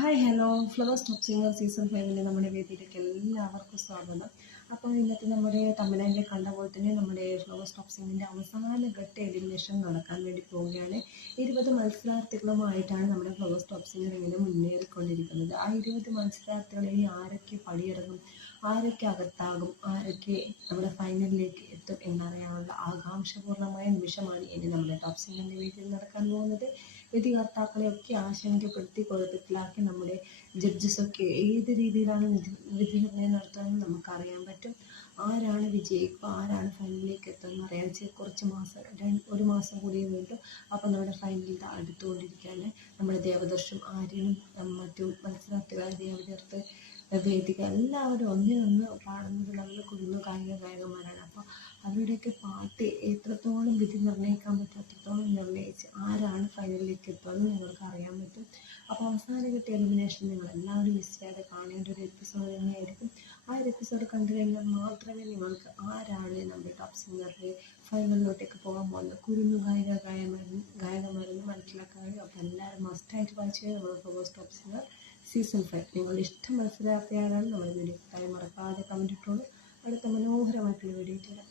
Hi hello flowers top singer season 5 നമ്മുടെ വേദിയിലേക്ക് എല്ലാവർക്കും സ്വാഗതം. അപ്പോൾ ഇന്നത്തെ നമ്മുടെ തമിഴ്നാട്ടിലെ കണ്ട പോലെ തന്നെ നമ്മുടെ ഫ്ലവേഴ്സ് ടോപ്പ് സിംഗിൻ്റെ അവസാന ഘട്ട എലിമിനേഷൻ നടക്കാൻ വേണ്ടി പോവുകയാണ്. 20 മത്സരാർത്ഥികളുമായിട്ടാണ് നമ്മുടെ ഫ്ലവേഴ്സ് ടോപ്പ് സിംഗർ ഇങ്ങനെ മുന്നേറിക്കൊണ്ടിരിക്കുന്നത്. ആ 20 മത്സരാർത്ഥികളിൽ ആരൊക്കെ പടിയിറങ്ങും, ആരൊക്കെ അകത്താകും, ആരൊക്കെ നമ്മുടെ ഫൈനലിലേക്ക് എത്തും എന്നറിയാനുള്ള ആകാംക്ഷപൂർണ്ണമായ നിമിഷമാണ് ഇനി നമ്മുടെ ടോപ്പ് സിംഗറിൻ്റെ വീട്ടിൽ നടക്കാൻ പോകുന്നത്. വിധികർത്താക്കളെയൊക്കെ ആശങ്കപ്പെടുത്തി കുഴപ്പത്തിലാക്കി നമ്മുടെ ജഡ്ജസൊക്കെ ഏത് രീതിയിലാണ് വിധി നിർണ്ണയം നടത്തുകയെന്ന് നമുക്കറിയാൻ പറ്റും. ആരാണ് വിജയിക്കുക, ആരാണ് ഫൈനലിലേക്ക് എത്തുകയെന്ന് അറിയാൻ കുറച്ച് മാസം, ഒരു മാസം കൂടിയേ വേണ്ടു. അപ്പോൾ നമ്മുടെ ഫൈനലിൽ അടുത്തുകൊണ്ടിരിക്കുകയാണ്. നമ്മുടെ ദേവദർശും ആര്യനും മറ്റു മത്സരാർത്ഥികളായ ദേവതീർത്ത് വേദിക എല്ലാവരും ഒന്നിനൊന്ന് പാടുന്നത് നല്ല കുരുന്നു ഗായകന്മാരാണ്. അപ്പോൾ അവരുടെയൊക്കെ പാട്ട് എത്രത്തോളം വിധി നിർണ്ണയിക്കാൻ പറ്റും അത്രത്തോളം നിർണ്ണയിച്ച് ആരാണ് ഫൈനലിലേക്ക് എത്തുകയെന്ന് നിങ്ങൾക്ക് അറിയാൻ പറ്റും. അപ്പോൾ അവസാനഘട്ട എലിമിനേഷൻ നിങ്ങൾ എല്ലാവരും മിസ് ചെയ്യാതെ കാണേണ്ട ഒരു എപ്പിസോഡ് തന്നെയായിരിക്കും. ആ ഒരു എപ്പിസോഡ് കണ്ടു കഴിഞ്ഞാൽ മാത്രമേ നിങ്ങൾക്ക് ആരാണ് നമ്മുടെ ടോപ്പ് സിംഗറിലെ ഫൈനലിലോട്ടേക്ക് പോകാൻ പോകുന്നത് കുരുന്നു ഗായകന്മാരെന്ന് മനസ്സിലാക്കാൻ കഴിയും. അപ്പോൾ എല്ലാവരും മസ്റ്റായിട്ട് വായിച്ചു നമ്മുടെ ഫ്ലവേഴ്സ് ടോപ്പ് സിംഗർ സീസൺ 5. നിങ്ങളുടെ ഇഷ്ടം മത്സരാർത്ഥിയായാലും നമ്മുടെ വീഡിയോ മറക്കാതെ കമൻറ്റ് ഇട്ടോളൂ. അടുത്ത മനോഹരമായിട്ടുള്ള വീഡിയോ ഇട്ടുതരാം.